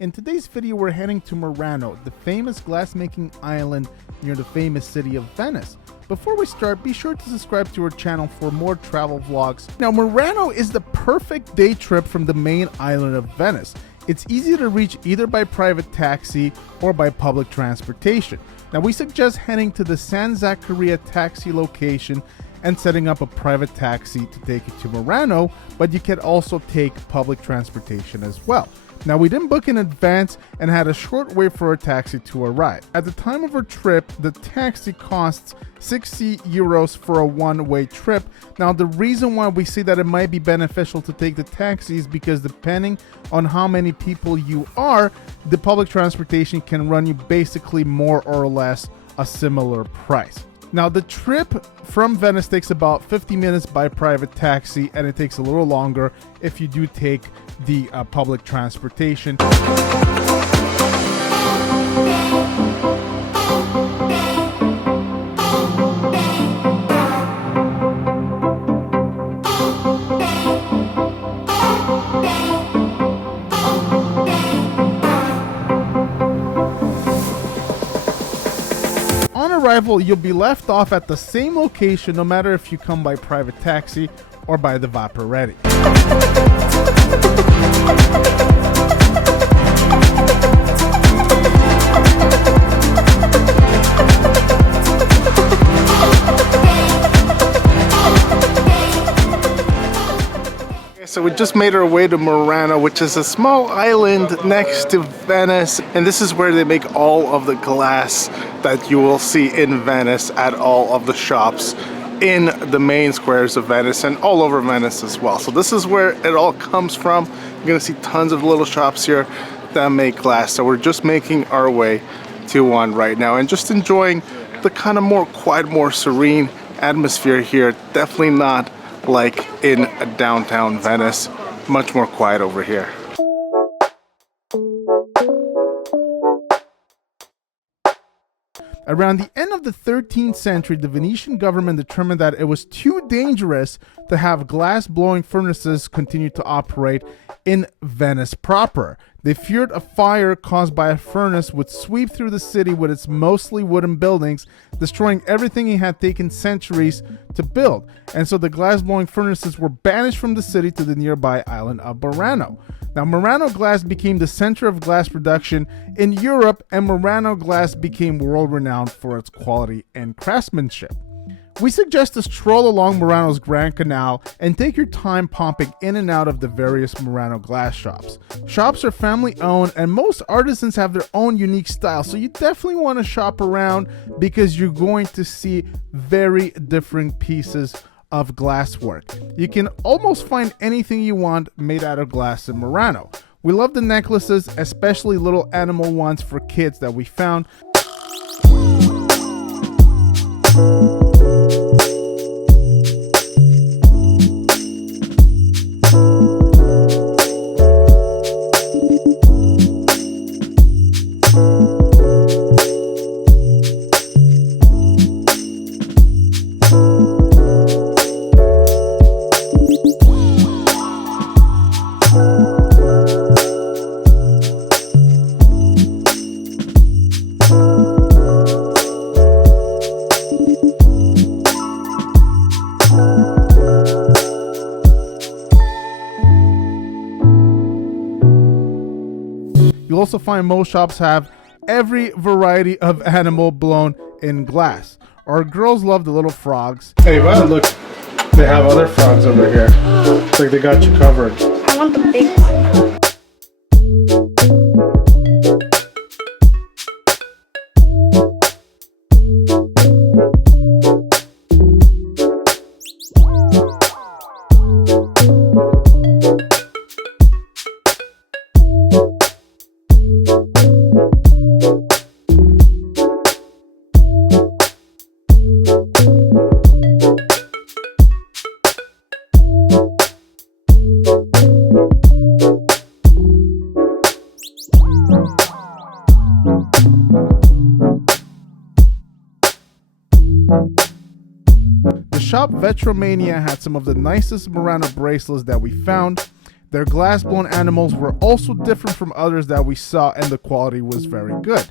In today's video, we're heading to Murano, the famous glassmaking island near the famous city of Venice. Before we start, be sure to subscribe to our channel for more travel vlogs. Now, Murano is the perfect day trip from the main island of Venice. It's easy to reach either by private taxi or by public transportation. Now, we suggest heading to the San Zaccaria taxi location and setting up a private taxi to take you to Murano, but you can also take public transportation as well. Now, we didn't book in advance and had a short wait for a taxi to arrive. At the time of our trip, the taxi costs 60 euros for a one-way trip. Now, the reason why we see that it might be beneficial to take the taxi is because depending on how many people you are, the public transportation can run you basically more or less a similar price. Now, the trip from Venice takes about 50 minutes by private taxi, and it takes a little longer if you do take the public transportation. On arrival, you'll be left off at the same location no matter if you come by private taxi or by the Vaporetti. So we just made our way to Murano, which is a small island next to Venice, and this is where they make all of the glass that you will see in Venice at all of the shops in the main squares of Venice and all over Venice as well. So this is where it all comes from. You're gonna see tons of little shops here that make glass. So we're just making our way to one right now and just enjoying the kind of more quiet, more serene atmosphere here. Definitely not like in downtown Venice, much more quiet over here. Around the end of the 13th century, the Venetian government determined that it was too dangerous to have glass-blowing furnaces continue to operate in Venice proper. They feared a fire caused by a furnace would sweep through the city with its mostly wooden buildings, destroying everything it had taken centuries to build. And so the glass-blowing furnaces were banished from the city to the nearby island of Murano. Now, Murano glass became the center of glass production in Europe, and Murano glass became world-renowned for its quality and craftsmanship. We suggest to stroll along Murano's Grand Canal and take your time popping in and out of the various Murano glass shops. Shops are family-owned, and most artisans have their own unique style, so you definitely want to shop around because you're going to see very different pieces of glasswork. You can almost find anything you want made out of glass in Murano. We love the necklaces, especially little animal ones for kids that we found. You'll also find most shops have every variety of animal blown in glass. Our girls love the little frogs. Hey, but look, they have other frogs over here. It's like they got you covered. I want the big one. The shop Vetromania had some of the nicest Murano bracelets that we found. Their glass-blown animals were also different from others that we saw, and the quality was very good.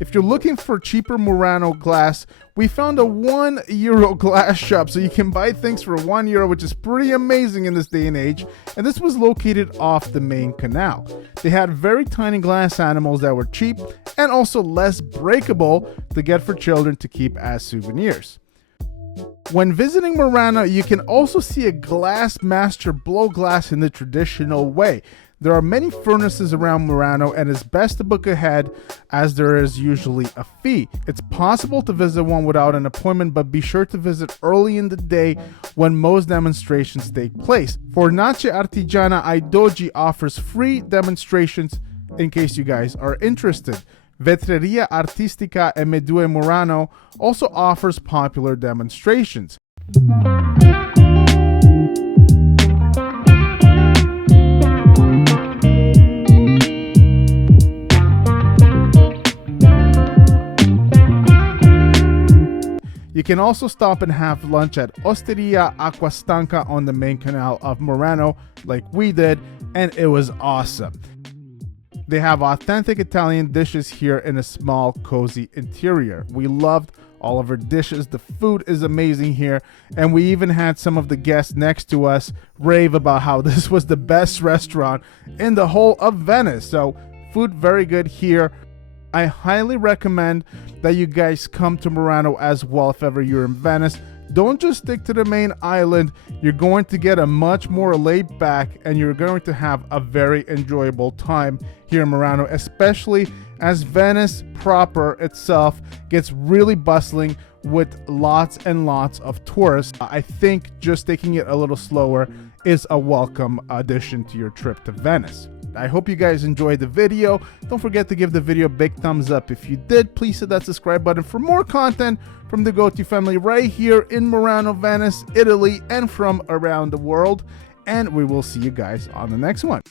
If you're looking for cheaper Murano glass, we found a €1 glass shop, so you can buy things for €1, which is pretty amazing in this day and age, and this was located off the main canal. They had very tiny glass animals that were cheap and also less breakable to get for children to keep as souvenirs. When visiting Murano, you can also see a glass master blow glass in the traditional way. There are many furnaces around Murano, and it's best to book ahead as there is usually a fee. It's possible to visit one without an appointment, but be sure to visit early in the day when most demonstrations take place. Fornace Artigiana ai Dogi offers free demonstrations in case you guys are interested. Vetreria Artistica M2 Murano also offers popular demonstrations. You can also stop and have lunch at Osteria Acqua Stanca on the main canal of Murano, like we did, and it was awesome. They have authentic Italian dishes here in a small, cozy interior. We loved all of our dishes. The food is amazing here, and we even had some of the guests next to us rave about how this was the best restaurant in the whole of Venice. So, food very good here. I highly recommend that you guys come to Murano as well if ever you're in Venice. Don't just stick to the main island. You're going to get a much more laid back, and you're going to have a very enjoyable time here in Murano, especially as Venice proper itself gets really bustling with lots and lots of tourists. I think just taking it a little slower is a welcome addition to your trip to Venice. I hope you guys enjoyed the video. Don't forget to give the video a big thumbs up. If you did, please hit that subscribe button for more content from the GoTo family right here in Murano, Venice, Italy, and from around the world. And we will see you guys on the next one.